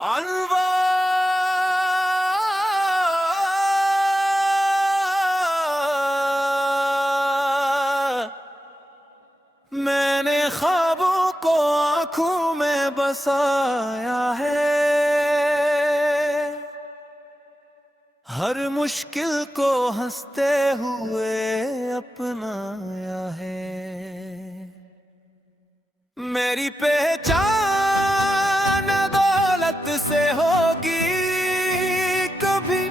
अनवा मैंने ख्वाबों को आंखों में बसाया है, हर मुश्किल को हंसते हुए अपनाया है। मेरी पहचान दौलत से होगी कभी,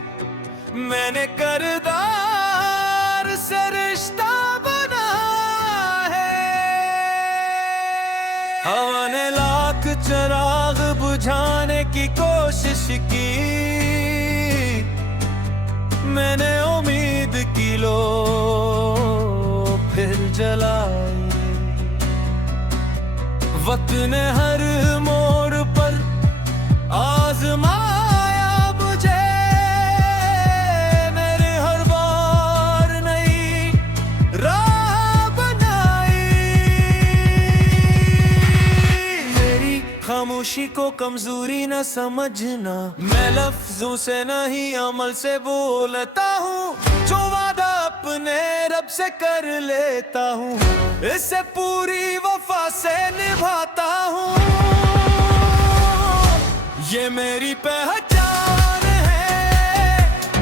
मैंने करदार से रिश्ता बनाया है। हवा ने लाख चिराग बुझाने की कोशिश की, मैंने उम्मीद की लो फिर जलाई। वक्त ने हर मोड़ पर आजमाया मुझे, मेरे हर बार नई राह बनाई। मेरी खामोशी को कमजोरी न समझना, मैं लफ्जों से नहीं अमल से बोलता हूँ। जो वादा अपने रब से कर लेता हूँ, इसे पूरी वफा से निभाता हूँ। ये मेरी पहचान है,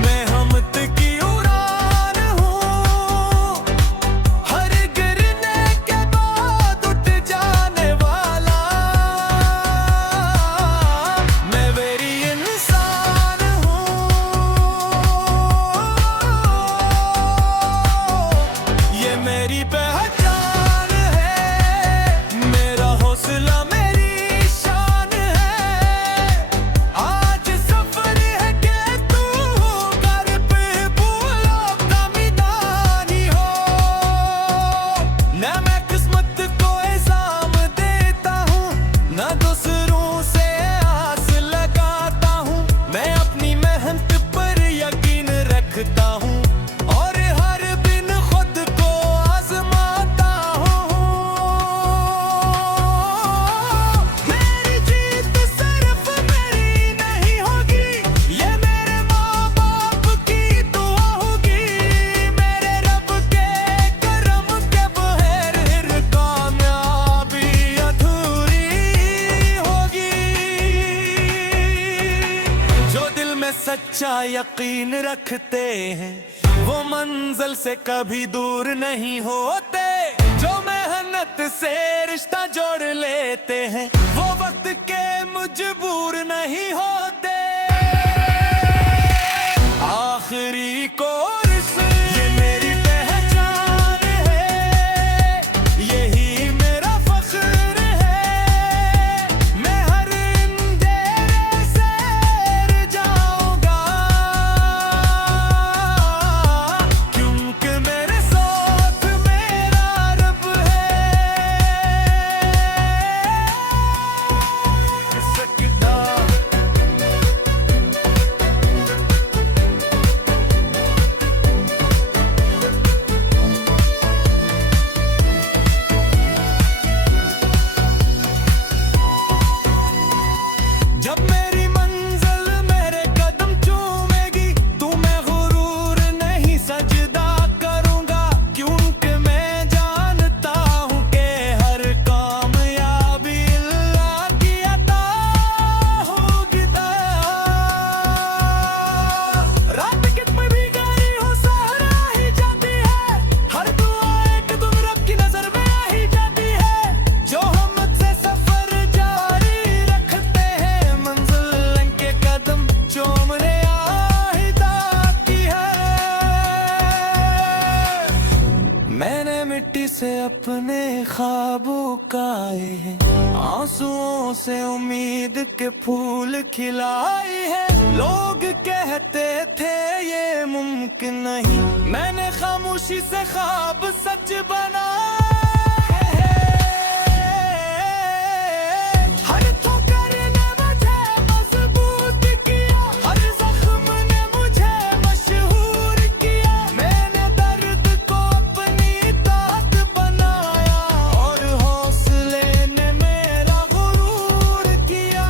मैं हमत की उड़ान हूँ। हर गिरने के बाद उठ जाने वाला मैं मेरी इंसान हूँ। ये मेरी पहचान है, मेरा हौसला मेरी शान है। आज सफर है कि तू घर पे भूलो कमीदानी हो। न मैं किस्मत को इल्जाम देता हूँ, न दूसरों से आस लगाता हूँ। मैं अपनी मेहनत पर यकीन रखता हूँ और हर दिन खुद को आजमाता हूँ। मेरी जीत सिर्फ मेरी नहीं होगी, ये मेरे माँ बाप की दुआ होगी। मेरे रब के करम के बगैर कामयाबी अधूरी होगी। जो दिल में सच्चा यकीन रखते हैं, वो मंजिल से कभी दूर नहीं होते। जो मेहनत से रिश्ता जोड़ लेते हैं, वो वक्त के मजबूर नहीं होते। आखिरी कोर्स ये मेरी पहचान है, यही मेरा फख्र है। मैं हर अंधेरे से जाऊंगा, क्योंकि मेरे साथ मेरा रब है। सकता जब मेरी मंजिल मेरे कदम चूमेगी, तू मैं गुरूर नहीं सजदा करूंगा। क्योंकि मैं जानता हूँ कि हर कामयाबी अल्लाह की अता होगी। रात कितनी भी गहरी हो सहारा ही जाती है, हर दुआ एक दिन रब की नजर में आ ही जाती है। जो हमसे सफर जारी रखते हैं, मंजिल के कदम चूमने आहिदा की है। मैंने मिट्टी से अपने ख्वाबों उगाए हैं, आंसुओं से उम्मीद के फूल खिलाए हैं। लोग कहते थे ये मुमकिन नहीं, मैंने खामोशी से ख्वाब सच बनाए हैं। हर ठोकर ने मुझे मजबूत किया, हर जख्म ने मुझे मशहूर किया। मैंने दर्द को अपनी ताकत बनाया और हौसले ने मेरा गुरूर किया।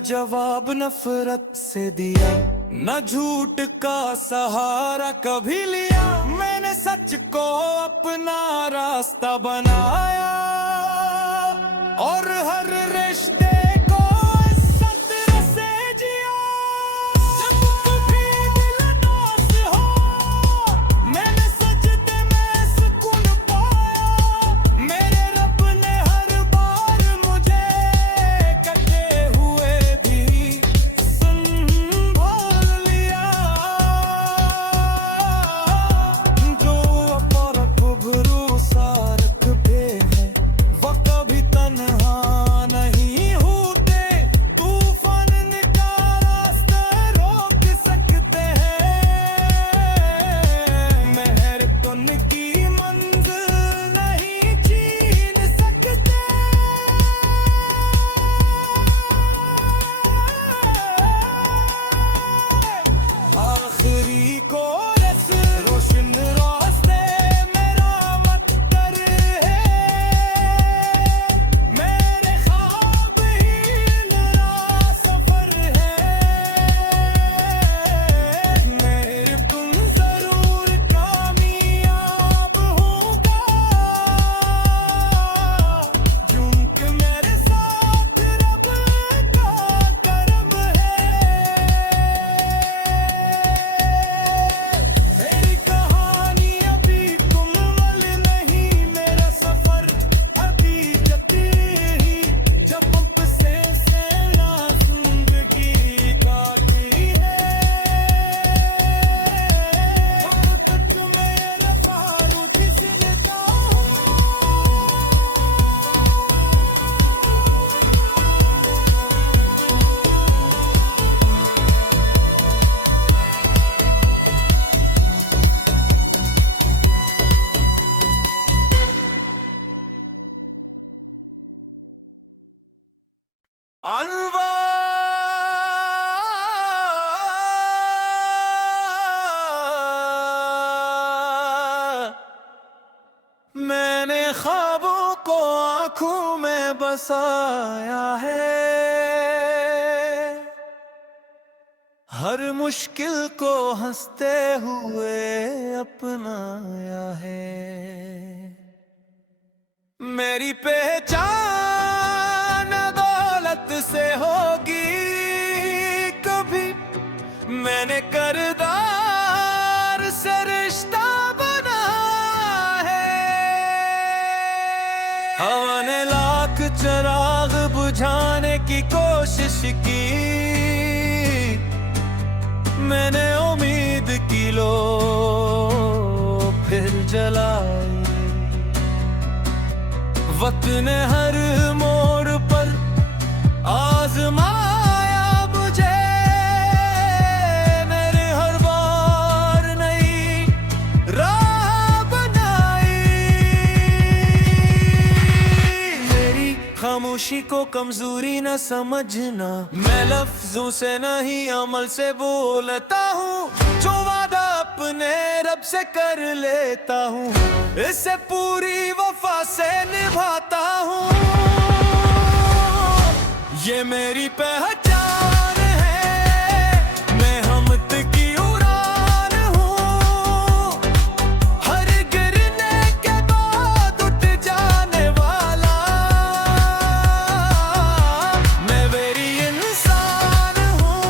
जवाब नफरत से दिया, न झूठ का सहारा कभी लिया। मैंने सच को अपना रास्ता बनाया और हर रिश्ते को सत्य से जिया। जब कभी दिल उदास हो, मैंने सजदे में सुकून पाया। मेरे रब ने हर बार मुझे कटे हुए भी संभाल लिया। जो अपरख भरोसा रखते हैं वो कभी तन्हा नहीं होते। तूफान का रास्ता रोक सकते हैं, मेहर उनकी मंजिल नहीं छीन सकते। आखिरी कोरस रोशन रास्ते मेरा मतगर है। मेरे ख्वाब ही नया सफर है। मेरे तुम जरूर कामयाब होगा, क्योंकि मेरे साथ रब का करम है। मेरी कहानी अभी मुकम्मल नहीं, मेरा सफर अभी जारी ही। जब पंप से सेना जिंदगी काटी है, तब तक मेरा बारूद जिंदा हूँ। अनवर, मैंने ख्वाबों को आंखों में बसाया है, हर मुश्किल को हंसते हुए अपनाया है। मेरी पहचान दौलत से होगी कभी, मैंने करदार से रिश्ता बनाया है। हवा ने लाख चिराग बुझाने की कोशिश की, मैंने उम्मीद की लो फिर जलाई। वक्त ने हर मोड़ पर आजमाया मुझे, मेरे हर बार नई राह बनाई। मेरी खामोशी को कमजोरी न समझना, मैं लफ्जों से नहीं अमल से बोलता हूँ। जो वादा अपने रब से कर लेता हूँ, इसे पूरी वफा से निभाता हूँ। ये मेरी पहचान है, मैं हमत की उड़ान हूँ। हर गिरने के बाद उठ जाने वाला, मैं वेरी इंसान हूँ।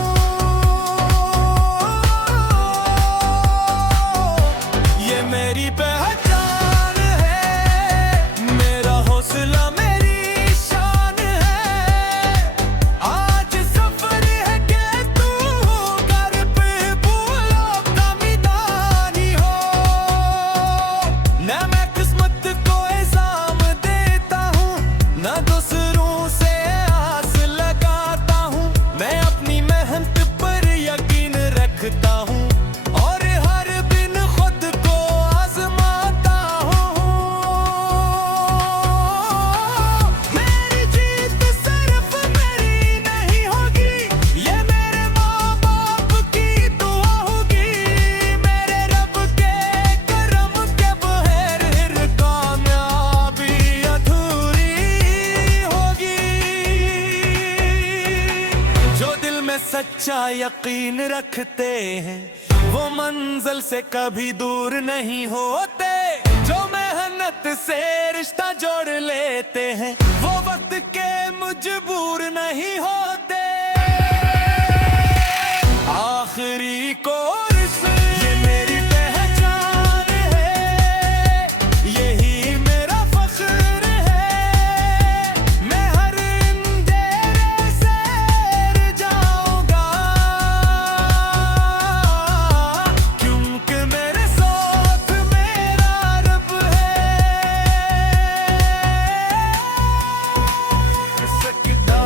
ये मेरी पहचान है, मेरा हौसला मेरी शान है। आज यकीन रखते हैं, वो मंजिल से कभी दूर नहीं होते। जो मेहनत से रिश्ता जोड़ लेते हैं, वो वक्त के मजबूर नहीं होते। आखिरी कोर्स ये मेरी पहचान है, यही मेरा फख्र है। मैं हर अंधेरे से जाऊंगा, क्योंकि मेरे साथ मेरा रब है। सकता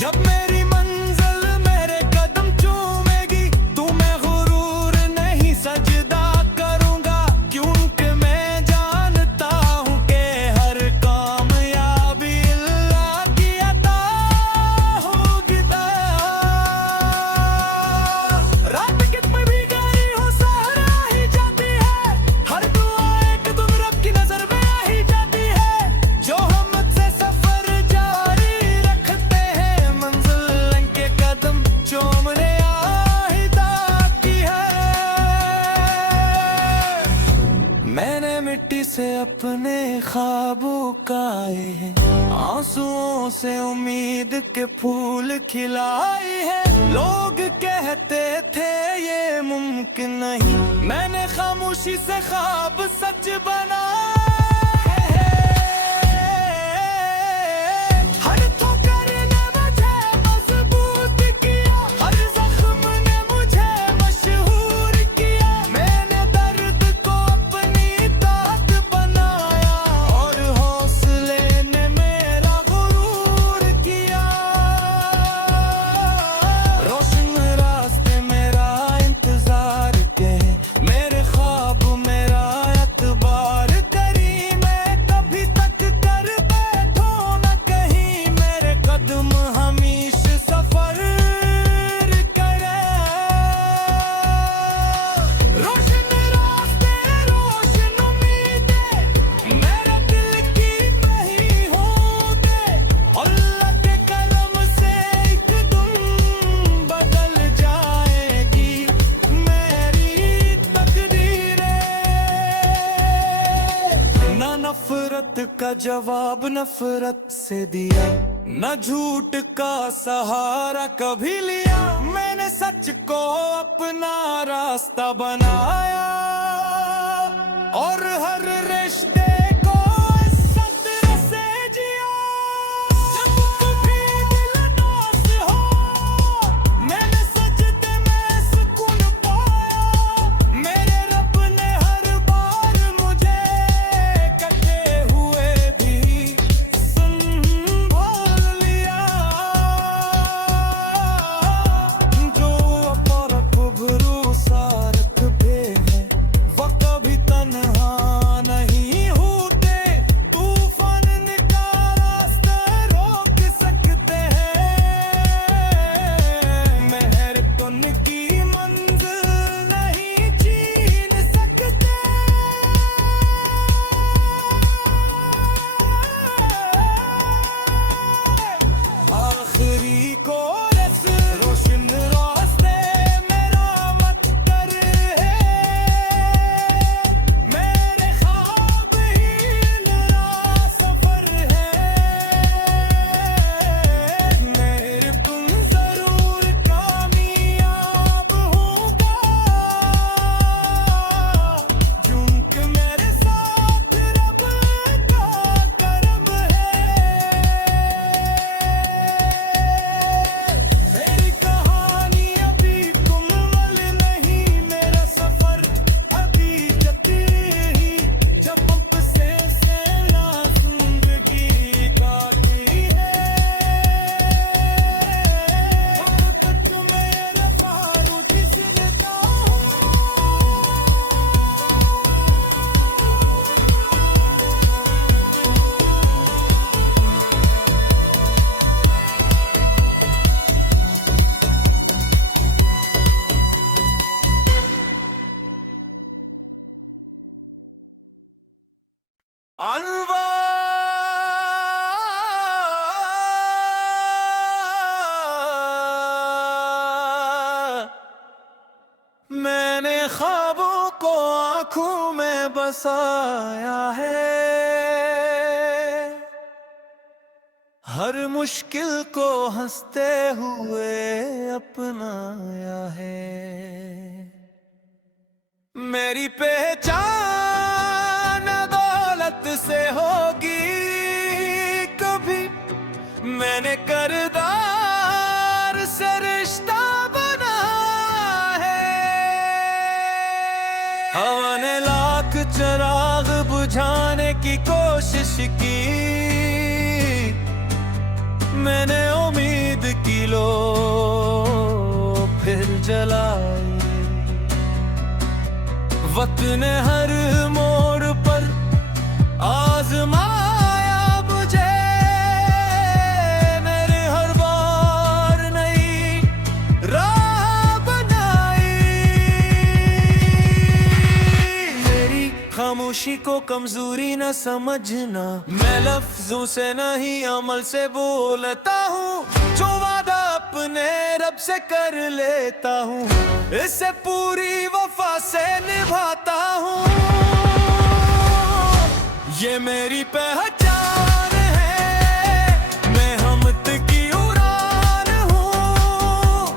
जब मेरी मंजिल मेरे कदम चूमेगी, तू मैं गुरूर नहीं सजदा करूंगा, क्योंकि मैं जानता हूं कि हर कामयाबी अल्लाह की अता होगी। रात कितनी भी गहरी हो सहारा ही जाती है, हर दुआ एक दिन रब की नजर में आ ही जाती है। जो हम मुझसे सफर जारी रखते हैं, मंजिल के कदम चूमने आहिदा की है। मैंने मिट्टी से अपने ख्वाब उगाए हैं, आंसुओं से उम्मीद के फूल खिलाए हैं। लोग कहते थे ये मुमकिन नहीं, मैंने खामोशी से ख्वाब सच बनाए हैं। हर ठोकर ने मुझे मजबूत किया, हर जख्म ने मुझे मशहूर किया। मैंने दर्द को अपनी ताकत बनाया, और हौसले ने मेरा गुरूर किया। रोशन रास्ते मेरा इंतजार के, मेरे ख्वाब मेरा एतबार करी। मैं कभी तक कर बैठो न कहीं, मेरे कदम हमेशा सफर करे। रोशन रास्ते रोशन उम्मीदें, मेरे दिल की वही होंगे। अल्लाह के कलम से एक दिन बदल जाएगी मेरी तकदीरें। ना नफरत का जवाब नफरत से दिया, न झूठ का सहारा कभी लिया। मैंने सच को अपना रास्ता बनाया, और हर रिश्ते को इज्जत से जिया। जब कभी दिल उदास हो, मैंने सजदे में सुकून पाया। मेरे रब ने हर बार मुझे कटे हुए भी संभाल लिया। जो पर भरोसा रखते हैं, अनवा मैंने ख्वाबों को आंखों में बसाया है, हर मुश्किल को हंसते हुए अपनाया है। मेरी पहचान दौलत से होगी कभी, मैंने करदार से रिश्ता बना है। हवा ने लाख चिराग बुझाने की कोशिश की, मैंने उम्मीद की लो फिर जलाई। वक्त ने हर मोड़ पर आजमाया मुझे, मेरे हर बार नई राह बनाई। मेरी खामोशी को कमजोरी न समझना, मैं लफ्जों से नहीं अमल से बोलता हूँ। जो वादा अपने रब से कर लेता हूँ, इसे पूरी वफा से निभाता हूँ। ये मेरी पहचान है, मैं हमत की उड़ान हूँ।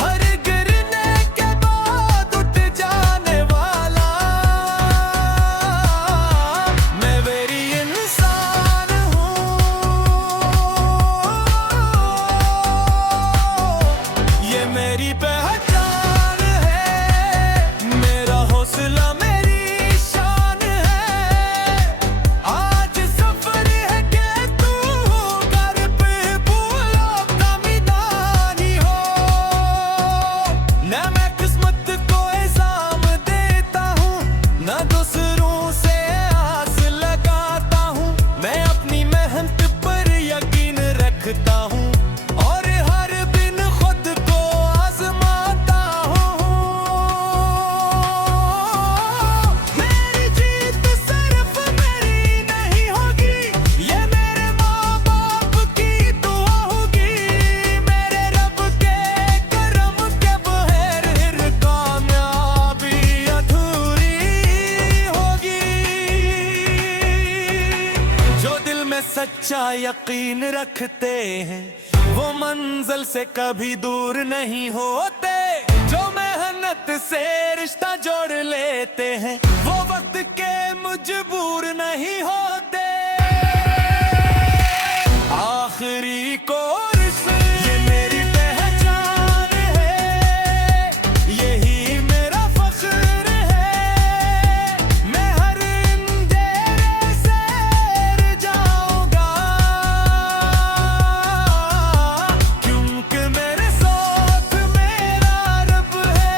हर गिरने के बाद उठ जाने वाला मैं मेरी इंसान हूँ। ये मेरी पहचान है, मेरा हौसला मेरी शान है। आज सफर है कि तू घर पे भूलो कमी नानी हो। न मैं किस्मत को इल्जाम देता हूँ, न दूसरों से आस लगाता हूँ। मैं अपनी मेहनत पर यकीन रखता हूँ और हर दिन खुद को आजमाता हूँ। मेरी जीत सिर्फ मेरी नहीं होगी, ये मेरे माँ बाप की दुआ होगी। मेरे रब के करम के बगैर कामयाबी अधूरी होगी। जो दिल में सच्चा यकीन रखते हैं, वो मंजिल से कभी दूर नहीं होते। जो मेहनत से रिश्ता जोड़ लेते हैं, वो वक्त के मजबूर नहीं होते। आखिरी कोर्स ये मेरी पहचान है, यही मेरा फख्र है। मैं हर अंधेरे से जाऊंगा, क्योंकि मेरे साथ मेरा रब है।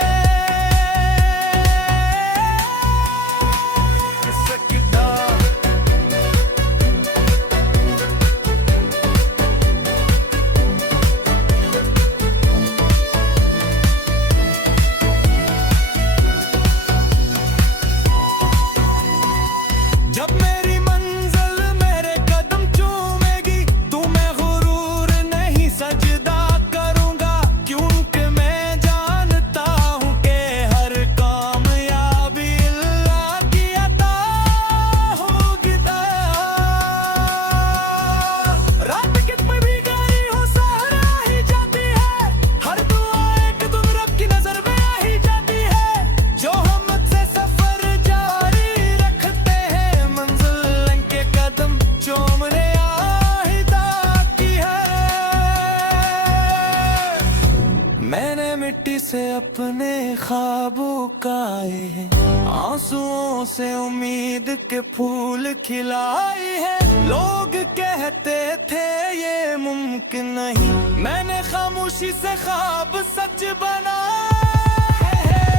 सकता जब मेरी मंजिल मेरे कदम चूमेगी, तू मैं गुरूर नहीं सजदा करूंगा। क्योंकि मैं जानता हूँ कि हर कामयाबी अल्लाह की अता होगी। रात कितनी भी गहरी हो सहारा ही जाती है, हर दुआ एक दिन रब की नजर में आ ही जाती है। जो हम से सफर जारी रखते हैं, मंजिल के कदम चूमने आहिदा की है। मैंने मिट्टी से अपने ख्वाब उगाए हैं, आंसुओं से उम्मीद के फूल खिलाए हैं। लोग कहते थे ये मुमकिन नहीं, मैंने खामोशी से ख्वाब सच बनाए हैं।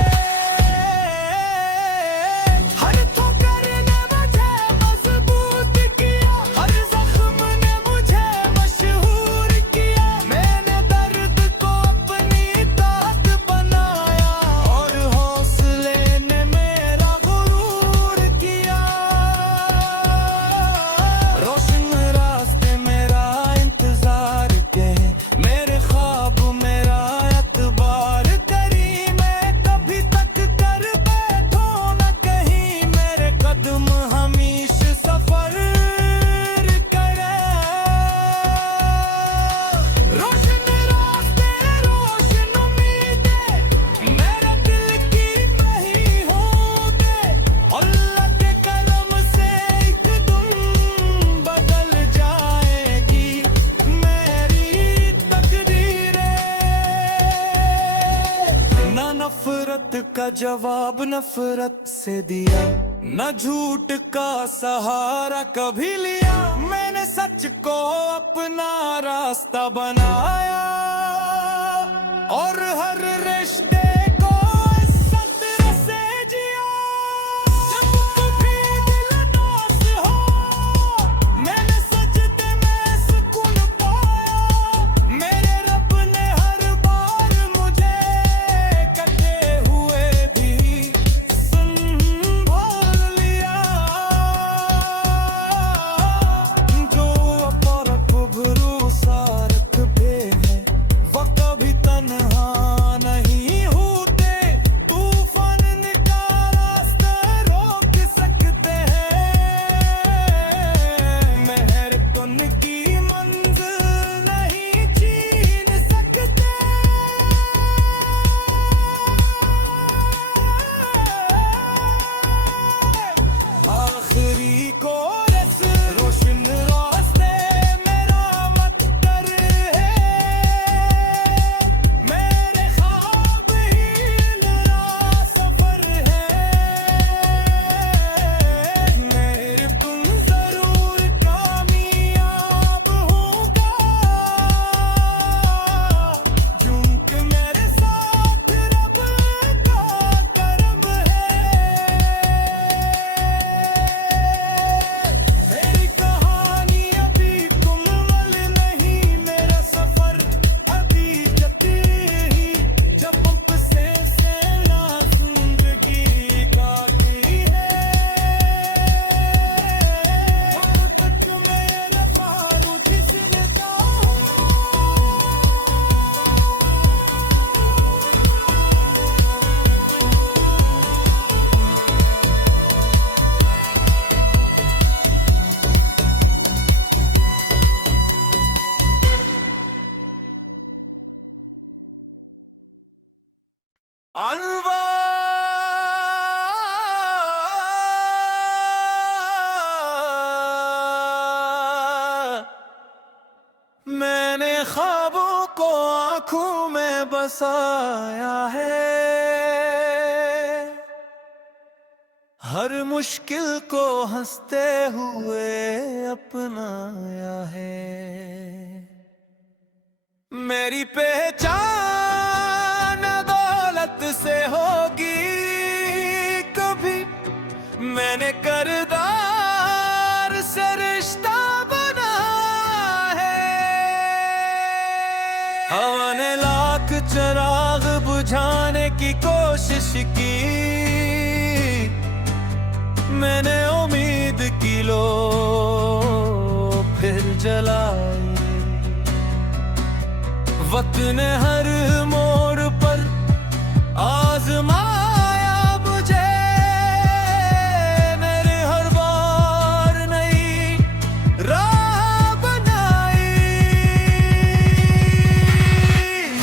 हर ठोकर ने मुझे मजबूत किया, हर जख्म ने मुझे मशहूर किया। मैंने दर्द को अपनी ताकत बनाया और हौसले ने मेरा गुरूर किया। जवाब नफरत से दिया, न झूठ का सहारा कभी लिया। मैंने सच को अपना रास्ता बनाया और हर रिश्ते को सत्य से जिया। जब कभी दिल उदास हो, मैंने सजदे में सुकून पाया। मेरे रब ने हर बार मुझे कटे हुए भी संभाल लिया। जो अपरख भरोसा रखते हैं वो कभी तन्हा नहीं होते। तूफान का रास्ता रोक सकते हैं, मेहर उनकी मंजिल नहीं छीन सकते। आखिरी कोरस रोशन रास्ते मेरा मत कर है, मेरे ख्वाब ही मेरा सफर है। मेरे तुम जरूर कामयाब होगा, क्योंकि मेरे साथ रब का करम है। मेरी कहानी अभी मुकम्मल नहीं, मेरा सफर अभी जारी ही। जब पंप से सेना जिंदगी बाकी है, तब तक मेरा बारूद जिंदा अनवर। मैंने ख्वाबों को आंखों में बसाया है, हर मुश्किल को हंसते हुए अपनाया है। मेरी पहचान दौलत से होगी कभी, मैंने करदार से रिश्ता बनाया है। हवा ने लाख चिराग बुझाने की कोशिश की, मैंने उम्मीद की लो फिर जलाई। वक्त ने हर मोड़ पर आजमाया मुझे, मेरे हर बार नई राह बनाई।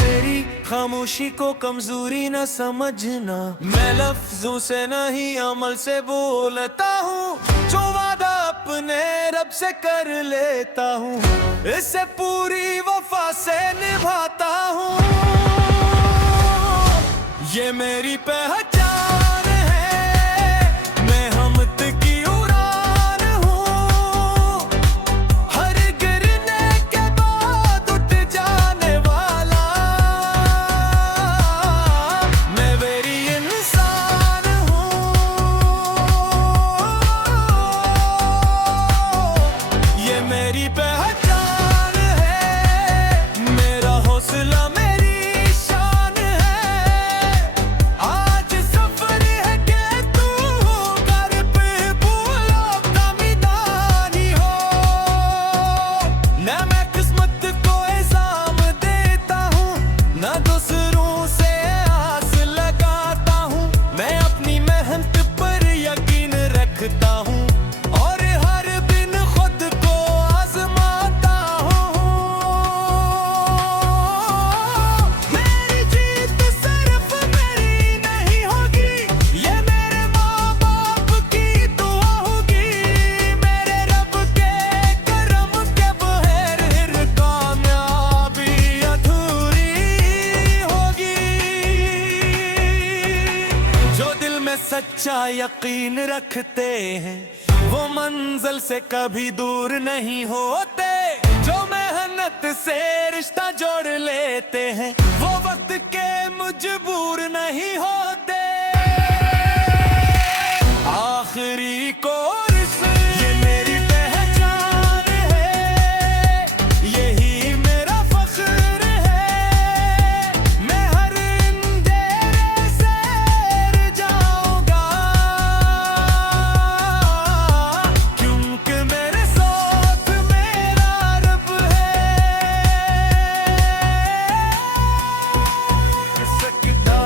मेरी खामोशी को कमजोरी न समझना, मैं लफ्जों से नहीं अमल से बोलता हूँ। जो वादा अपने रब से कर लेता हूँ, इसे पूरी वफा से निभाता हूँ। ये मेरी पहचान है, मैं हमत की उड़ान हूँ। हर गिरने के बाद उठ जाने वाला मैं वेरी इंसान हूँ। ये मेरी पहचान है, मेरा हौसला मेरी शान है। आज सच्चा यकीन रखते हैं, वो मंजिल से कभी दूर नहीं होते। जो मेहनत से रिश्ता जोड़ लेते हैं, वो वक्त के मजबूर नहीं होते। आखिरी कोर्स ये मेरी पहचान है, यही मेरा फख्र है। मैं हर अंधेरे से जाऊंगा, क्योंकि मेरे साथ मेरा रब है सकता।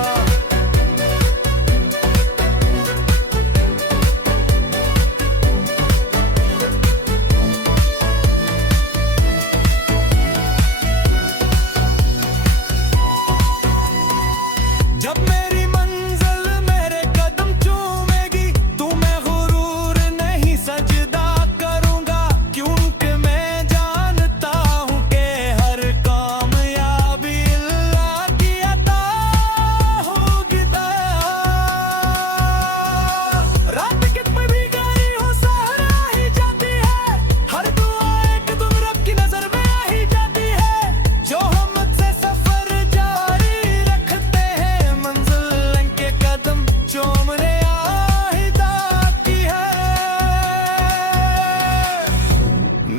जब मेरी मंजिल मेरे कदम चूमेगी, तुम्हें गुरूर नहीं सजदा करूंगा, क्योंकि मैं जानता हूं कि हर कामयाबी अल्लाह की अता होगी। रात कितनी भी गई हो सहारा ही जाती है, हर दुआ एक तुम रब की नजर में आ ही जाती है। जो हम मुझसे सफर जारी रखते हैं, मंजिल के कदम चूमने आहिदा की है।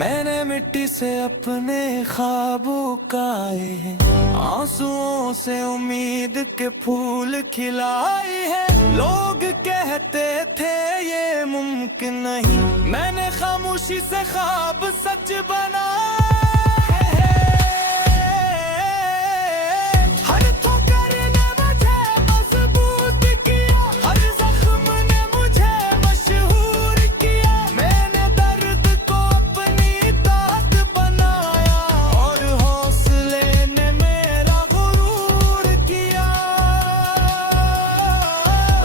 मैंने मिट्टी से अपने ख्वाब उगाए हैं, आंसुओं से उम्मीद के फूल खिलाए हैं। लोग कहते थे ये मुमकिन नहीं, मैंने खामोशी से ख्वाब सच बनाए हैं। हर ठोकर ने मुझे मजबूत किया, हर जख्म ने मुझे मशहूर किया। मैंने दर्द को अपनी ताकत बनाया, और हौसले ने मेरा गुरूर किया।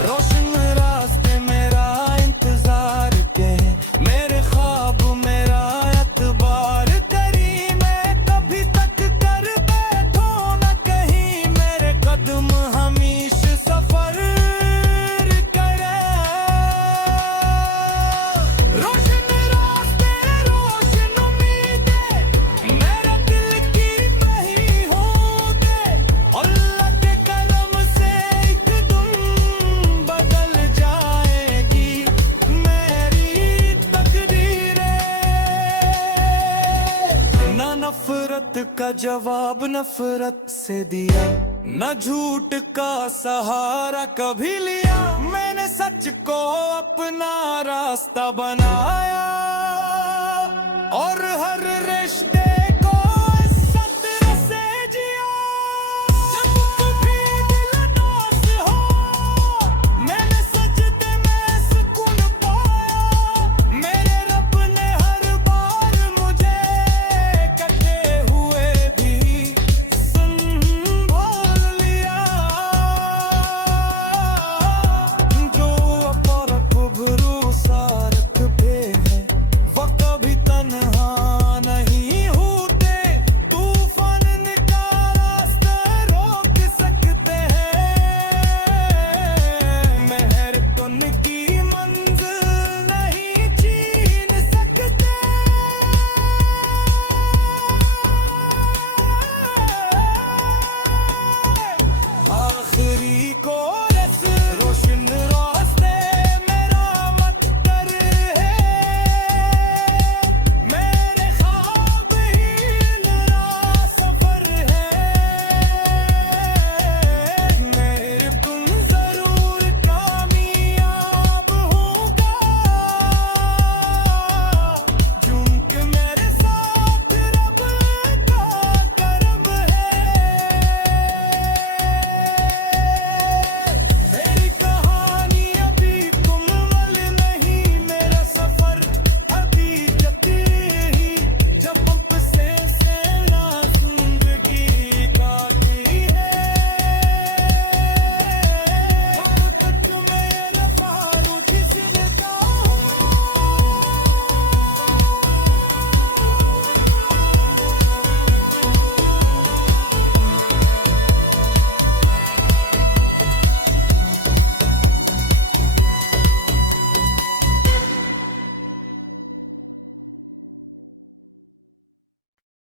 रोशन रास्ते मेरा इंतजार के, मेरे ख्वाब मेरा एतबार करी। मैं कभी तक कर बैठो न कहीं, मेरे कदम हमेशा सफर करे। रोशन रास्ते रोशन उम्मीदें, मेरे दिल की वही होंगे। अल्लाह के करम से एक दिन बदल जाएगी मेरी तकदीरें। ना नफरत का जवाब नफरत से दिया, न झूठ का सहारा कभी लिया। मैंने सच को अपना रास्ता बनाया, और हर रिश्ते को इज्जत से जिया। जब कभी दिल उदास हो, मैंने सजदे में सुकून पाया। मेरे रब ने हर बार मुझे कटे हुए भी संभाल लिया। जो पर भरोसा रख पे है, वो कभी तन्हा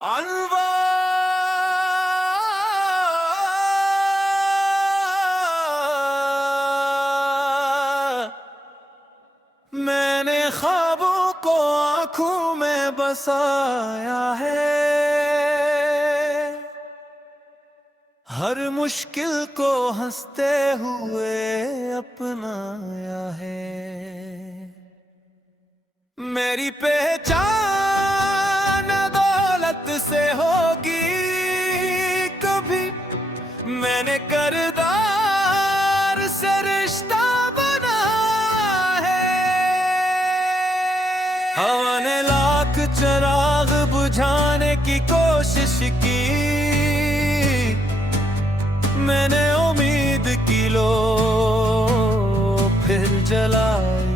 अनवा मैंने ख्वाबों को आंखों में बसाया है, हर मुश्किल को हंसते हुए अपनाया है। मेरी पहचान दौलत से होगी कभी, मैंने करदार से रिश्ता बनाया है। हवा ने लाख चिराग बुझाने की कोशिश की, मैंने उम्मीद की लो फिर जलाई।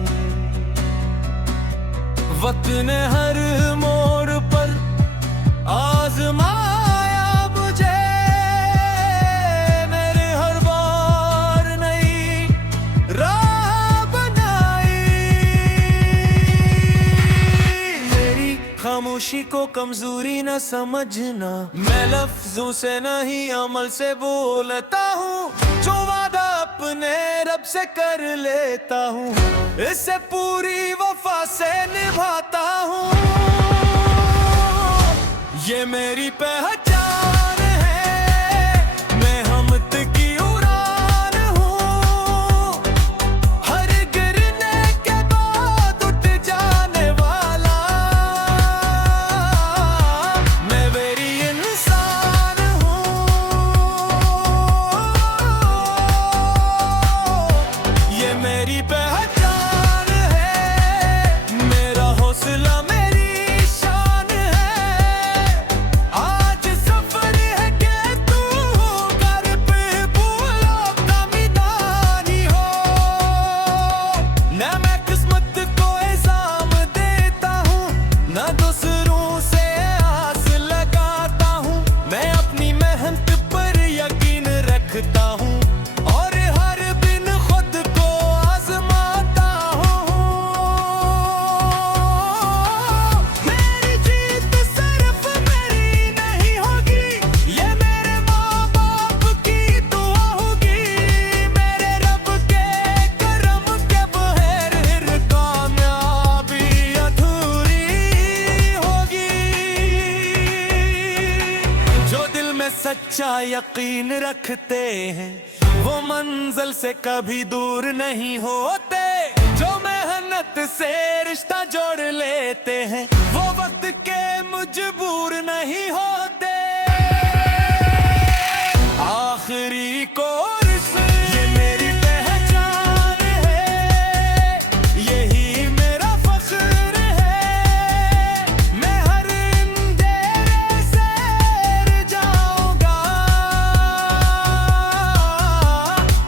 वक्त ने हर मोड़ पर आजमाया मुझे, मेरे हर बार नई राह बनाई। मेरी खामोशी को कमजोरी न समझना, मैं लफ्जों से नहीं अमल से बोलता हूँ। जो वादा अपने रब से कर लेता हूँ, इसे पूरी वफा से निभाता हूँ। ये मेरी पहचान है, मैं हमत की उड़ान हूँ। हर गिरने के बाद उठ जाने वाला, मैं मेरी इंसान हूँ। ये मेरी पहचान है, मेरा हौसला मेरी शान है। आज सफर है कि तू घर पे भूलो कमीदानी हो। न मैं किस्मत को इल्जाम देता हूँ, न दूसरों से आस लगाता हूँ। मैं अपनी मेहनत पर यकीन रखता हूँ, और हर दिन खुद को आजमाता हूँ। मेरी जीत सिर्फ मेरी नहीं होगी, ये मेरे माँ बाप की दुआ होगी। मेरे रब के करम के बगैर कामयाबी अधूरी होगी। जो दिल में सच्चा यकीन रखते हैं, वो मंजिल से कभी दूर नहीं होते। जो मेहनत से रिश्ता जोड़ लेते हैं, वो वक्त के मजबूर नहीं होते। आखिरी कोर्स ये मेरी पहचान है, यही मेरा फख्र है। मैं हर अंधेरे से जाऊंगा,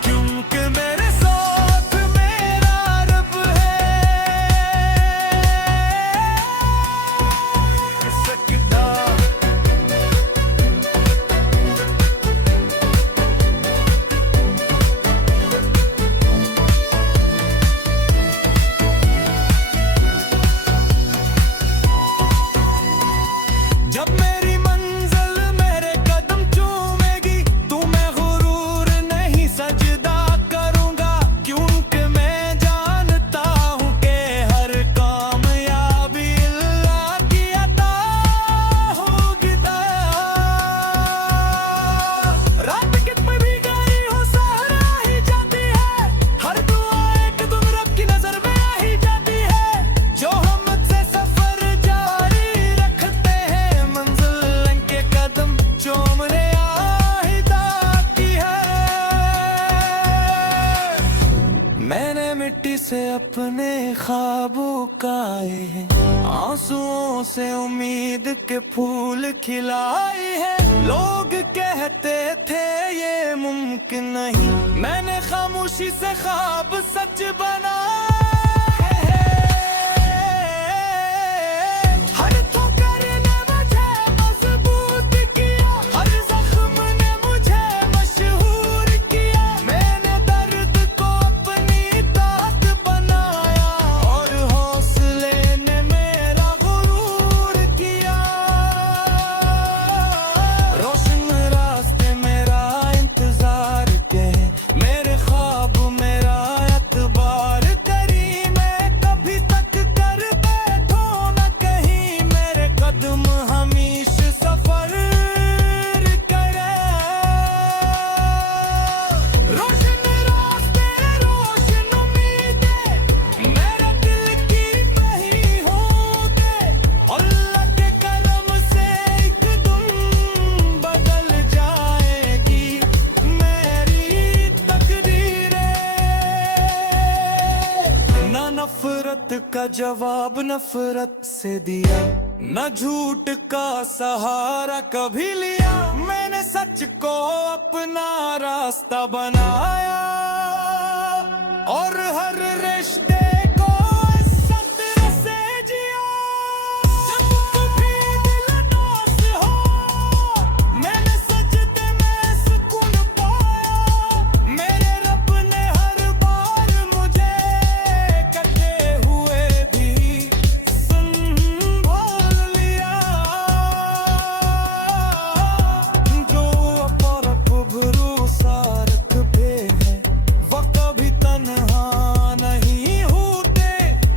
क्योंकि मेरे साथ मेरा रब है। सकता जब मेरी मंजिल मेरे कदम चूमेगी, तू मैं गुरूर नहीं सजदा करूंगा। क्योंकि मैं जानता हूँ कि हर कामयाबी अल्लाह की अता होगी। रात कितनी भी गहरी हो सहारा ही जाती है, हर दुआ एक दिन रब की नजर में आ ही जाती है। जो हमसे सफर जारी रखते हैं, मंजिल के कदम चूमने आहिदा की है। मैंने मिट्टी से अपने ख्वाब उगाए हैं, आंसुओं से उम्मीद के फूल खिलाए हैं। लोग कहते थे ये मुमकिन नहीं, मैंने खामोशी से ख्वाब सच बनाए हैं। हर ठोकर ने मुझे मजबूत किया, हर जख्म ने मुझे मशहूर किया। मैंने दर्द को अपनी ताकत बनाया, और हौसले ने मेरा गुरूर किया। नफरत का जवाब नफरत से दिया, न झूठ का सहारा कभी लिया। मैंने सच को अपना रास्ता बनाया और हर रिश्ते को सत्य से जिया। जब कभी दिल उदास हो, मैंने सजदे में सुकून पाया। मेरे रब ने हर बार मुझे कटे हुए भी संभाल लिया। जो अपरख भरोसा रखते हैं वो कभी तन्हा नहीं होते।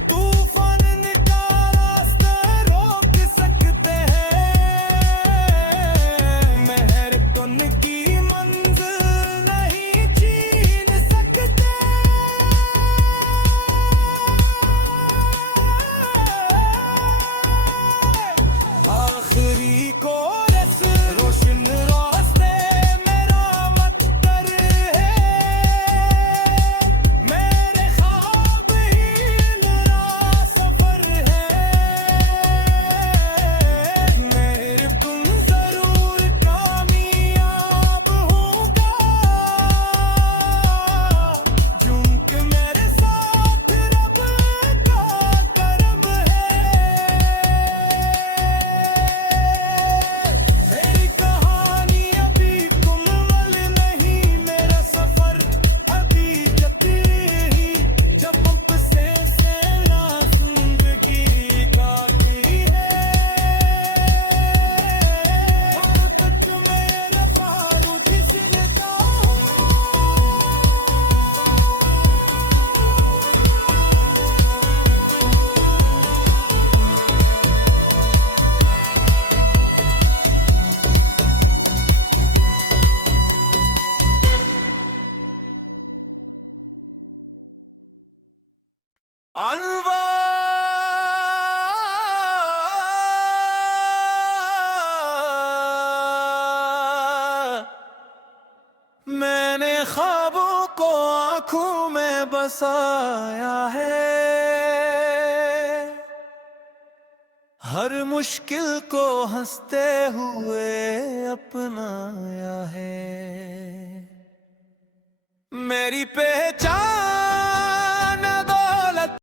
तूफान का रास्ता रोक सकते हैं, मेहर उनकी मंजिल नहीं छीन सकते। आखिरी कोरस रोशन रास्ते मेरा मत्तर है। मेरे ख्वाब ही मेरा सफर है। मेरे तुम जरूर कामयाब होगा। झुमक मेरे साथ रब का करम है। मेरी कहानी अभी मुकम्मल नहीं, मेरा सफर अभी जारी ही। जब पंप से सेना जिंदगी बाकी है, तब तक मेरा बारूद जिंदा अनवर। मैंने ख्वाबों को आंखों में बसाया है, हर मुश्किल को हंसते हुए अपनाया है। मेरी पहचान